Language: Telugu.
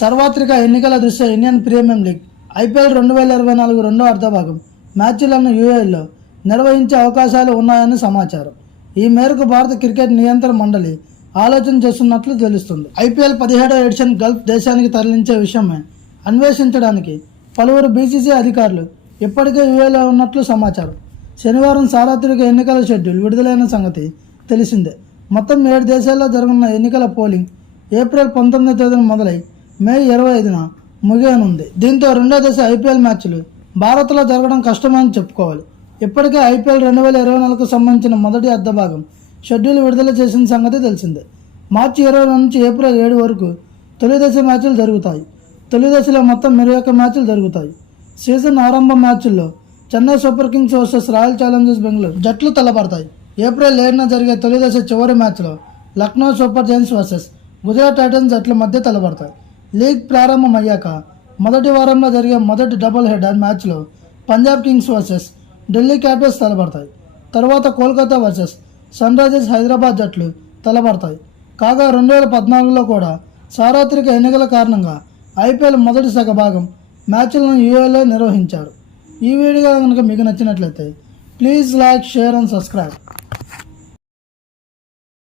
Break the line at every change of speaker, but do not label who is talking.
సార్వత్రిక ఎన్నికల దృష్ట్యా ఇండియన్ ప్రీమియం లీగ్ ఐపీఎల్ రెండు వేల ఇరవై నాలుగు రెండో అర్ధభాగం మ్యాచ్లను యూఏలో నిర్వహించే అవకాశాలు ఉన్నాయని సమాచారం. ఈ మేరకు భారత క్రికెట్ నియంత్రణ మండలి ఆలోచన చేస్తున్నట్లు తెలుస్తుంది. ఐపీఎల్ పదిహేడో ఎడిషన్ గల్ఫ్ దేశానికి తరలించే విషయమే అన్వేషించడానికి పలువురు బీసీసీ అధికారులు ఇప్పటికే యూఏలో ఉన్నట్లు సమాచారం. శనివారం సార్వత్రిక ఎన్నికల షెడ్యూల్ విడుదలైన సంగతి తెలిసిందే. మొత్తం ఏడు దేశాల్లో జరగనున్న ఎన్నికల పోలింగ్ ఏప్రిల్ పంతొమ్మిదో తేదీన మొదలై మే ఇరవై ఐదున ముగియనుంది. దీంతో రెండో దశ ఐపీఎల్ మ్యాచ్లు. భారత్లో జరగడం కష్టమని చెప్పుకోవాలి. ఇప్పటికే ఐపీఎల్ రెండు వేల ఇరవై నాలుగుకు సంబంధించిన మొదటి అర్ధభాగం షెడ్యూల్ విడుదల చేసిన సంగతి తెలిసిందే. మార్చి ఇరవై నుంచి ఏప్రిల్ ఏడు వరకు తొలి దశ మ్యాచ్లు జరుగుతాయి. తొలి దశలో మొత్తం ఇరవై ఒక్క మ్యాచ్లు జరుగుతాయి. సీజన్ ఆరంభ మ్యాచ్ల్లో Chennai super kings versus royal challengers Bengaluru జట్లు తలపడతాయి. ఏప్రిల్ ఏడున జరిగే తొలి దశ చివరి మ్యాచ్లో Lucknow super giants versus Gujarat titans జట్ల మధ్య తలపడతాయి. లీగ్ ప్రారంభమయ్యాక మొదటి వారంలో జరిగే మొదటి డబుల్ హెడర్ మ్యాచ్లో Punjab kings versus Delhi capitals తలపడతాయి. తర్వాత Kolkata versus sun Risers Hyderabad జట్లు తలపడతాయి. కాగా రెండు వేల పద్నాలుగులో కూడా సార్వత్రిక ఎన్నికల కారణంగా ఐపీఎల్ మొదటి సగ భాగం మ్యాచ్లను యూఏలో నిర్వహించారు. ఈ వీడియో కనుక మీకు నచ్చినట్లయితే please like share and subscribe.